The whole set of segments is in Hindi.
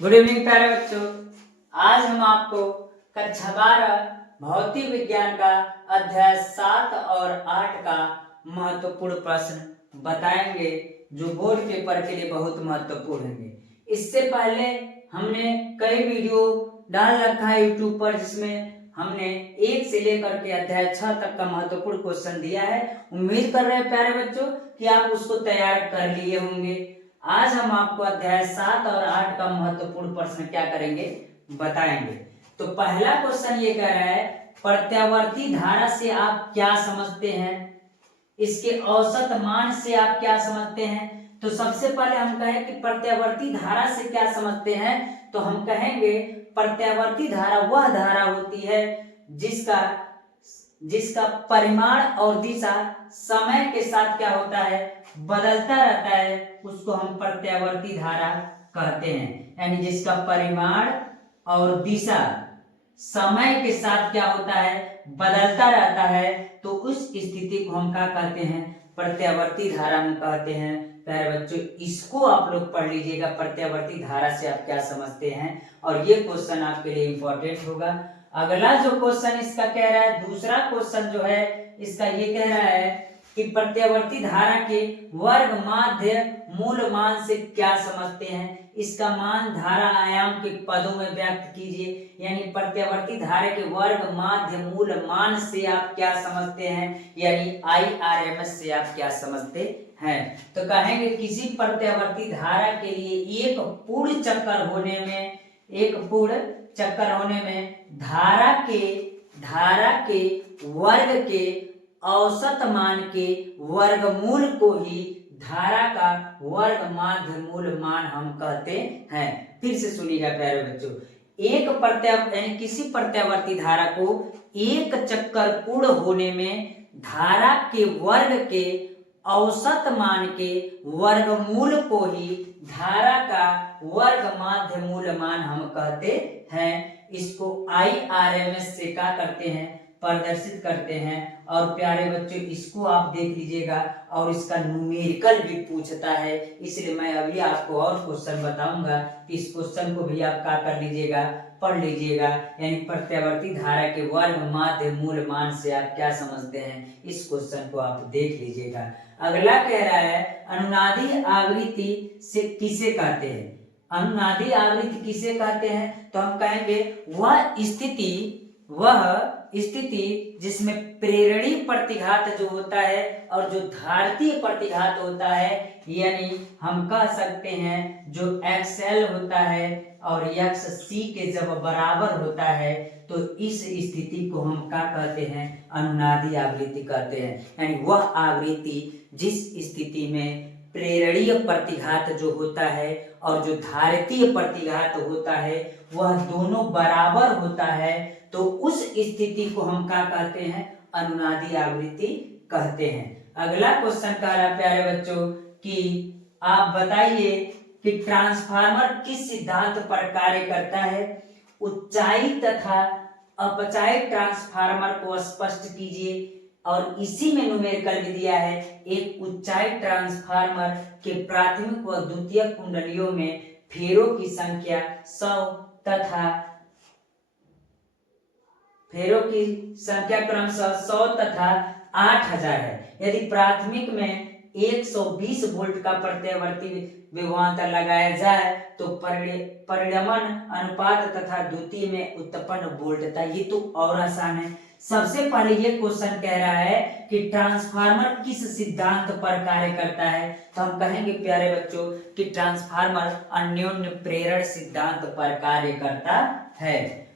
गुड इवनिंग प्यारे बच्चों। आज हम आपको कक्षा 12 भौतिक विज्ञान का अध्याय 7 और 8 का महत्वपूर्ण प्रश्न बताएंगे जो बोर्ड पेपर के लिए बहुत महत्वपूर्ण होंगे। इससे पहले हमने कई वीडियो डाल रखा है यूट्यूब पर, जिसमें हमने 1 से लेकर के अध्याय 6 तक का महत्वपूर्ण क्वेश्चन दिया है। उम्मीद कर रहे हैं प्यारे बच्चों कि आप उसको तैयार कर लिए होंगे। आज हम आपको अध्याय 7 और 8 का महत्वपूर्ण प्रश्न क्या करेंगे बताएंगे। तो पहला क्वेश्चन ये कह रहा है, प्रत्यावर्ती धारा से आप क्या समझते हैं, इसके औसत मान से आप क्या समझते हैं। तो सबसे पहले हम कहें कि प्रत्यावर्ती धारा से क्या समझते हैं, तो हम कहेंगे प्रत्यावर्ती धारा वह धारा होती है जिसका परिमाण और दिशा समय के साथ क्या होता है, बदलता रहता है, उसको हम प्रत्यावर्ती धारा कहते हैं। यानी जिसका परिमाण और दिशा समय के साथ क्या होता है, बदलता रहता है, तो उस स्थिति को हम क्या कहते हैं, प्रत्यावर्ती धारा हम कहते हैं। प्यारे बच्चों, इसको आप लोग पढ़ लीजिएगा, प्रत्यावर्ती धारा से आप क्या समझते हैं, और ये क्वेश्चन आपके लिए इंपॉर्टेंट होगा। अगला जो क्वेश्चन इसका कह रहा है, दूसरा क्वेश्चन जो है इसका ये कह रहा है कि प्रत्यावर्ती धारा के वर्ग माध्य मूल मान से क्या समझते हैं। इसका मान धारा आयाम के पदों में व्यक्त कीजिए। यानी प्रत्यावर्ती धारा के वर्ग माध्य मूल मान से आप क्या समझते हैं, यानी IRMS से आप क्या समझते हैं। तो कहेंगे किसी प्रत्यावर्ती धारा के लिए एक पूर्ण चक्कर होने में धारा के वर्ग के औसत मान के वर्गमूल को ही धारा का वर्ग माध्य मूल मान हम कहते हैं। फिर से सुनिएगा प्यारे बच्चों, किसी प्रत्यावर्ती धारा को एक चक्कर पूर्ण होने में धारा के वर्ग के औसत मान के वर्गमूल को ही धारा का वर्ग माध्य मूल मान हम कहते हैं। इसको IRMS से क्या करते हैं, प्रदर्शित करते हैं। और प्यारे बच्चों, इसको आप देख लीजिएगा, और इसका न्यूमेरिकल भी पूछता है, इसलिए मैं अभी आपको और क्वेश्चन बताऊंगा कि इस क्वेश्चन को भी आप क्या कर लीजिएगा, पढ़ लीजिएगा। यानी प्रत्यावर्ती धारा के वर्ग माध्य मूल मान से आप क्या समझते हैं, इस क्वेश्चन को आप देख लीजिएगा। अगला कह रहा है, अनुनादी आवृत्ति से किसे कहते हैं। अनुनादी आवृत्ति किसे कहते हैं, तो हम कहेंगे वह स्थिति जिसमें प्रेरणी प्रतिघात जो होता है और जो धारतीय प्रतिघात होता है, यानी हम कह सकते हैं जो XL होता है और XC के जब बराबर होता है, तो इस स्थिति को हम क्या कहते हैं, अनुनादी आवृत्ति कहते हैं। यानी वह आवृत्ति जिस स्थिति में प्रेरणीय प्रतिघात जो होता है और जो धारितीय प्रतिघात होता है वह दोनों बराबर होता है, तो उस स्थिति को हम क्या कहते हैं, अनुनादी आवृत्ति कहते हैं। अगला क्वेश्चन कह रहा है प्यारे बच्चों कि आप बताइए कि ट्रांसफार्मर किस सिद्धांत पर कार्य करता है। ऊंचाई तथा अपचाई ट्रांसफार्मर को स्पष्ट कीजिए। और इसी में न्यूमेरिकल भी दिया है, एक ऊंचाई ट्रांसफार्मर के प्राथमिक व द्वितीयक कुंडलियों में फेरों की संख्या 100 तथा फेरों की संख्या क्रमशः 100 तथा 8000 है। यदि प्राथमिक में 120 वोल्ट का प्रत्यावर्ती विभवांतर लगाया जाए तो परिणमन अनुपात तथा द्वितीय में उत्पन्न वोल्टता, ये तो और आसान है। सबसे पहले ये क्वेश्चन कह रहा है कि ट्रांसफार्मर किस सिद्धांत पर कार्य करता है, तो हम कहेंगे प्यारे बच्चों कि ट्रांसफार्मर अन्योन्य प्रेरण सिद्धांत पर कार्य करता है।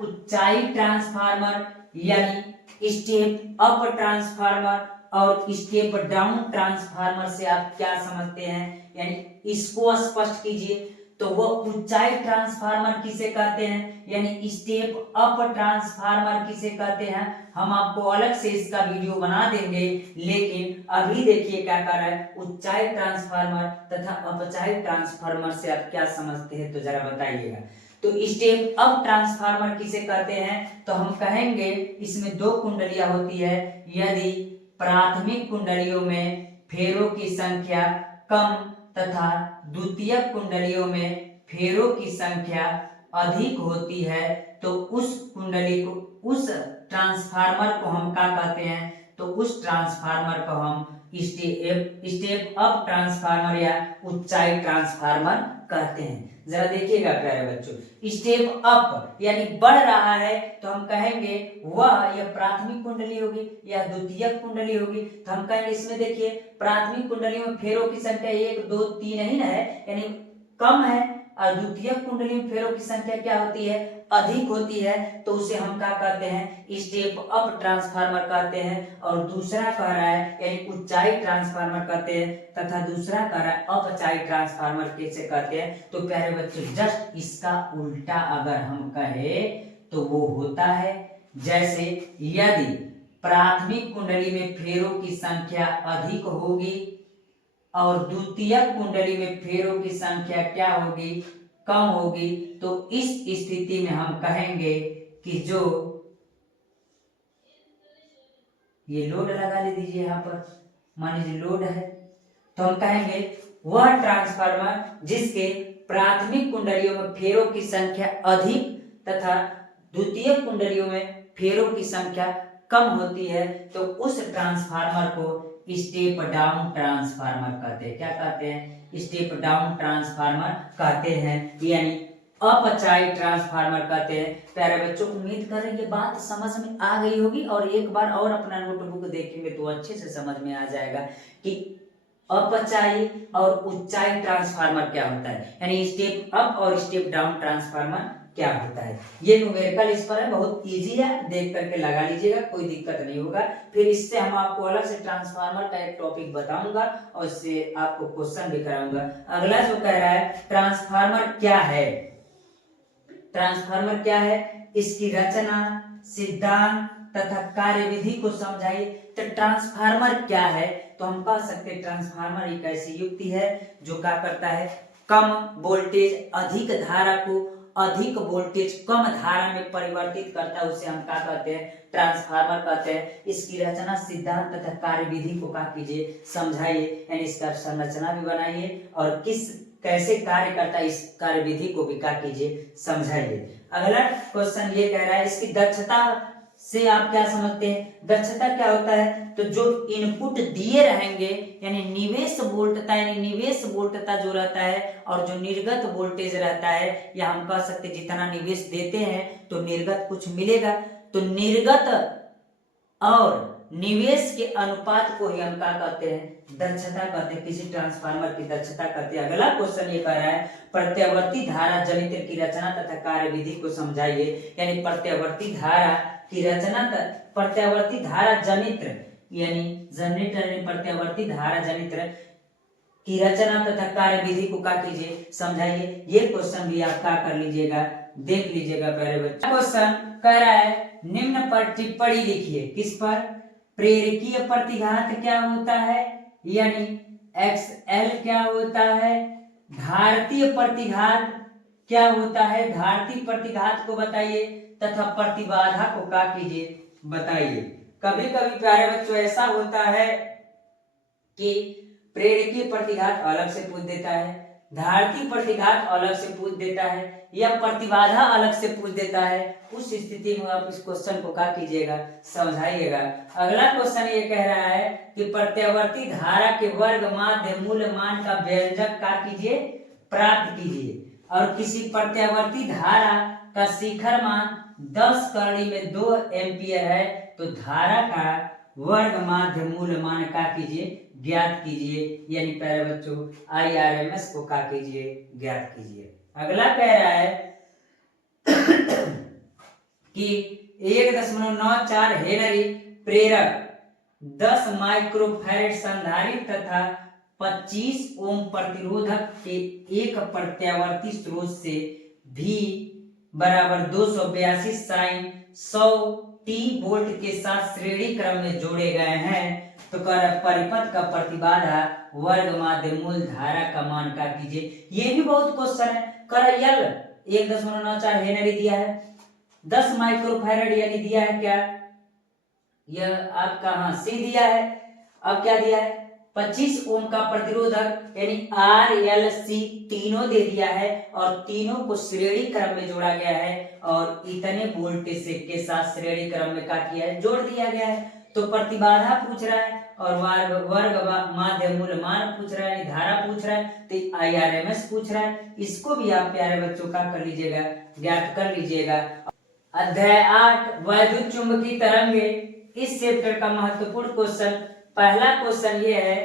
ऊंचाई ट्रांसफार्मर यानी स्टेप अप ट्रांसफार्मर और स्टेप डाउन ट्रांसफार्मर से आप क्या समझते हैं, यानी इसको स्पष्ट कीजिए। तो वो ऊंचाई ट्रांसफार्मर किसे कहते हैं, यानी स्टेप अप ट्रांसफार्मर किसे कहते हैं, हम आपको अलग से इसका वीडियो बना देंगे। लेकिन अभी देखिए क्या कर रहा है, ऊंचाई ट्रांसफार्मर तथा अपचाई ट्रांसफार्मर से आप क्या समझते हैं, तो जरा बताइएगा। तो स्टेप अप ट्रांसफार्मर किसे कहते हैं, तो हम कहेंगे इसमें 2 कुंडलियां होती है। यदि प्राथमिक कुंडलियों में फेरों की संख्या कम तथा द्वितीयक कुंडलियों में फेरों की संख्या अधिक होती है तो उस कुंडली को, उस ट्रांसफार्मर को हम क्या कहते हैं, तो उस ट्रांसफार्मर को हम स्टेप अप ट्रांसफार्मर या ऊंचाई ट्रांसफार्मर कहते हैं। जरा देखिएगा प्यारे बच्चों, स्टेप अप यानी बढ़ रहा है तो हम कहेंगे वह यह प्राथमिक कुंडली होगी या द्वितीयक कुंडली होगी। तो हम कहेंगे इसमें देखिए प्राथमिक कुंडली में फेरों की संख्या 1 2 3 ही ना है, यानी कम है, और द्वितीयक कुंडली में फेरों की संख्या क्या होती है, अधिक होती है, तो उसे हम क्या कहते हैं, स्टेप अप ट्रांसफार्मर कहते हैं। और दूसरा कह रहा है यानी ऊंचाई ट्रांसफार्मर कहते हैं, तथा दूसरा कह रहा है अपचाई ट्रांसफार्मर कैसे कहते हैं। तो प्यारे बच्चों जस्ट इसका उल्टा अगर हम कहें तो वो होता है, जैसे यदि प्राथमिक कुंडली में फेरों की संख्या अधिक होगी और द्वितीयक कुंडली में फेरों की संख्या क्या होगी, कम होगी, तो इस स्थिति में हम कहेंगे कि जो ये लोड लगा ले दीजिए, यहाँ पर मान लीजिए लोड है, तो हम कहेंगे वह ट्रांसफार्मर जिसके प्राथमिक कुंडलियों में फेरों की संख्या अधिक तथा द्वितीय कुंडलियों में फेरों की संख्या कम होती है, तो उस ट्रांसफार्मर को स्टेप डाउन ट्रांसफार्मर कहते हैं। क्या कहते हैं, स्टेप डाउन ट्रांसफार्मर कहते हैं, यानी अपचाई ट्रांसफार्मर कहते हैं। प्यारे बच्चों उम्मीद कर रहे हैं ये बात समझ में आ गई होगी, और एक बार और अपना नोटबुक देखेंगे तो अच्छे से समझ में आ जाएगा कि अपचाई और ऊंचाई ट्रांसफार्मर क्या होता है, यानी स्टेप अप और स्टेप डाउन ट्रांसफार्मर क्या होता है। ये न्यूमेरिकल इस पर है, बहुत इजी है, देख करके लगा लीजिएगा, कोई दिक्कत नहीं होगा। फिर इससे हम आपको अलग से ट्रांसफार्मर का एक टॉपिक बताऊंगा और इससे आपको क्वेश्चन भी कराऊंगा। अगला जो कह रहा है ट्रांसफार्मर क्या है, ट्रांसफार्मर क्या है, इसकी रचना, सिद्धांत तथा कार्यविधि को समझाइए। तो ट्रांसफार्मर क्या है, तो हम कह सकते हैं ट्रांसफार्मर एक ऐसी युक्ति है जो क्या करता है, कम वोल्टेज अधिक धारा को अधिक वोल्टेज कम धारा में परिवर्तित करता है, उसे हम क्या कहते हैं, ट्रांसफार्मर कहते हैं। इसकी रचना, सिद्धांत तथा कार्यविधि को क्या कीजिए, समझाइए, यानी इसका संरचना भी बनाइए और किस कैसे कार्य करता है इस कार्यविधि को भी क्या कीजिए, समझाइए। अगला क्वेश्चन ये कह रहा है इसकी दक्षता से आप क्या समझते हैं, दक्षता क्या होता है, तो जो इनपुट दिए रहेंगे यानी निवेश वोल्टता, यानी निवेश वोल्टता जो रहता है और जो निर्गत वोल्टेज रहता है, या हम कह सकते हैं जितना निवेश देते हैं तो निर्गत कुछ मिलेगा, तो निर्गत और निवेश के अनुपात को ही हम क्या कहते हैं, दक्षता कहते हैं, किसी ट्रांसफार्मर की दक्षता कहते हैं। अगला क्वेश्चन ये कह रहा है प्रत्यावर्ती धारा जनित्र की रचना तथा कार्यविधि को समझाइए, यानी प्रत्यावर्ती धारा की रचना, प्रत्यावर्ती धारा जनित्र यानी जनरेटर यानी प्रत्यावर्ती धारा जनित्र की रचना तथा कार्यविधि को क्या कीजिए, समझाइए। ये क्वेश्चन भी आप क्या कर लीजिएगा, देख लीजिएगा प्यारे बच्चे। क्वेश्चन कह रहा है निम्न पर टिप्पणी लिखिए, किस पर, प्रेरकीय प्रतिघात क्या होता है, यानी XL क्या होता है, धारतीय प्रतिघात क्या होता है, धारतीय प्रतिघात को बताइए तथा प्रतिबाधा को क्या कीजिए, बताइए। कभी कभी प्यारे बच्चों ऐसा होता है कि प्रेरकीय प्रतिघात अलग से पूछ देता है, धारतीय प्रतिघात अलग से पूछ देता है, या प्रतिबाधा अलग से पूछ देता है। उस स्थिति में आप इस क्वेश्चन को क्या कीजिएगा, समझाइएगा। अगला क्वेश्चन ये कह रहा है कि प्रत्यावर्ती धारा के वर्ग माध्य मूल मान का व्यंजक क्या कीजिए, प्राप्त कीजिए, और किसी प्रत्यावर्ती धारा का शिखर मान 10 करणी में 2 एम्पियर है, तो धारा का वर्ग माध्य मूल मान क्या कीजिए, ज्ञात कीजिए, यानी प्यारे बच्चों IRMS को क्या कीजिए, ज्ञात कीजिए। अगला कह रहा है कि 1.94 हेनरी प्रेरक 10 माइक्रोफैरड संधारित्र तथा 25 ओम प्रतिरोधक के एक प्रत्यावर्ती स्रोत से V बराबर 282 साइन 100 T वोल्ट के साथ श्रेणी क्रम में जोड़े गए हैं, तो परिपथ का प्रतिबाधा वर्ग माध्य मूल धारा का मान का कीजिए। ये भी बहुत क्वेश्चन है। कर यल 1.94 हेनरी दिया है, 10 माइक्रोफैरड यानी दिया है क्या, यह आपका हाँ सी दिया है। अब क्या दिया है, 25 ओम का प्रतिरोधक यानी RLC तीनों दे दिया है और तीनों को श्रेणी क्रम में जोड़ा गया है और इतने वोल्टेज के साथ श्रेणी क्रम में क्या किया है, जोड़ दिया गया है। तो प्रतिबाधा पूछ रहा है और वर्ग माध्य मूल मान पूछ रहा है, धारा पूछ रहा है, तो IRMS पूछ रहा है। इसको भी आप प्यारे बच्चों का कर लीजिएगा, ज्ञात कर लीजिएगा। अध्याय 8 वैद्युत चुंबकीय तरंगे, इस चैप्टर का महत्वपूर्ण क्वेश्चन, पहला क्वेश्चन ये है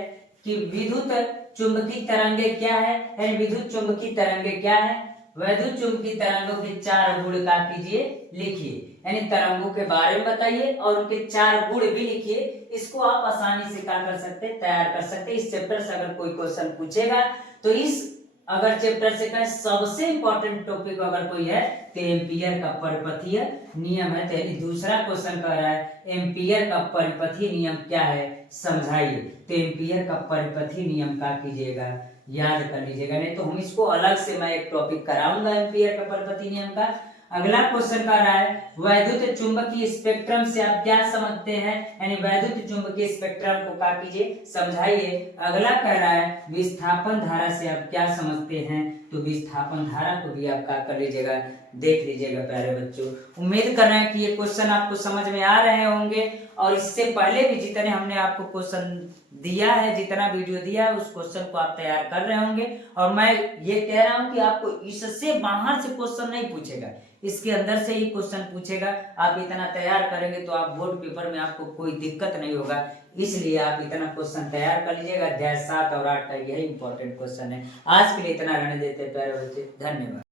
कि विद्युत चुंबकीय तरंगे क्या है, यानी विद्युत चुंबकीय तरंगे क्या है। वैद्युत चुंबकीय तरंगों के 4 गुण का कीजिए, लिखिए, यानी तरंगों के बारे में बताइए और उनके 4 गुण भी लिखिए। इसको आप आसानी से क्या कर सकते हैं, तैयार कर सकते हैं। इस चैप्टर से अगर कोई क्वेश्चन पूछेगा तो इस अगर चैप्टर से का सबसे इंपॉर्टेंट टॉपिक अगर कोई है तो एम्पियर का परिपथीय नियम है। तो दूसरा क्वेश्चन कह रहा है एम्पियर का परिपथीय नियम क्या है, समझाइए। तो एम्पियर का परिपथीय नियम का कीजिएगा, याद कर लीजिएगा, नहीं तो हम इसको अलग से मैं एक टॉपिक कराऊंगा एम्पियर का परिपथीय नियम का। अगला क्वेश्चन कह रहा है वैद्युत चुंबकीय स्पेक्ट्रम से आप क्या समझते हैं, यानी वैद्युत चुंबकीय स्पेक्ट्रम को क्या कीजिए, समझाइए। अगला कह रहा है विस्थापन धारा से आप क्या समझते हैं, तो विस्थापन धारा को भी आप क्या कर लीजिएगा, देख लीजिएगा प्यारे बच्चों। उम्मीद कर रहे हैं कि ये क्वेश्चन आपको समझ में आ रहे होंगे और इससे पहले भी जितने हमने आपको क्वेश्चन दिया है, जितना वीडियो दिया है, उस क्वेश्चन को आप तैयार कर रहे होंगे। और मैं ये कह रहा हूं कि आपको इससे बाहर से क्वेश्चन नहीं पूछेगा, इसके अंदर से ही क्वेश्चन पूछेगा। आप इतना तैयार करेंगे तो आप बोर्ड पेपर में आपको कोई दिक्कत नहीं होगा, इसलिए आप इतना क्वेश्चन तैयार कर लीजिएगा। अध्याय 7 और 8 का यही इंपॉर्टेंट क्वेश्चन है। आज के लिए इतना रहने देते हैं प्यारे बच्चे, धन्यवाद।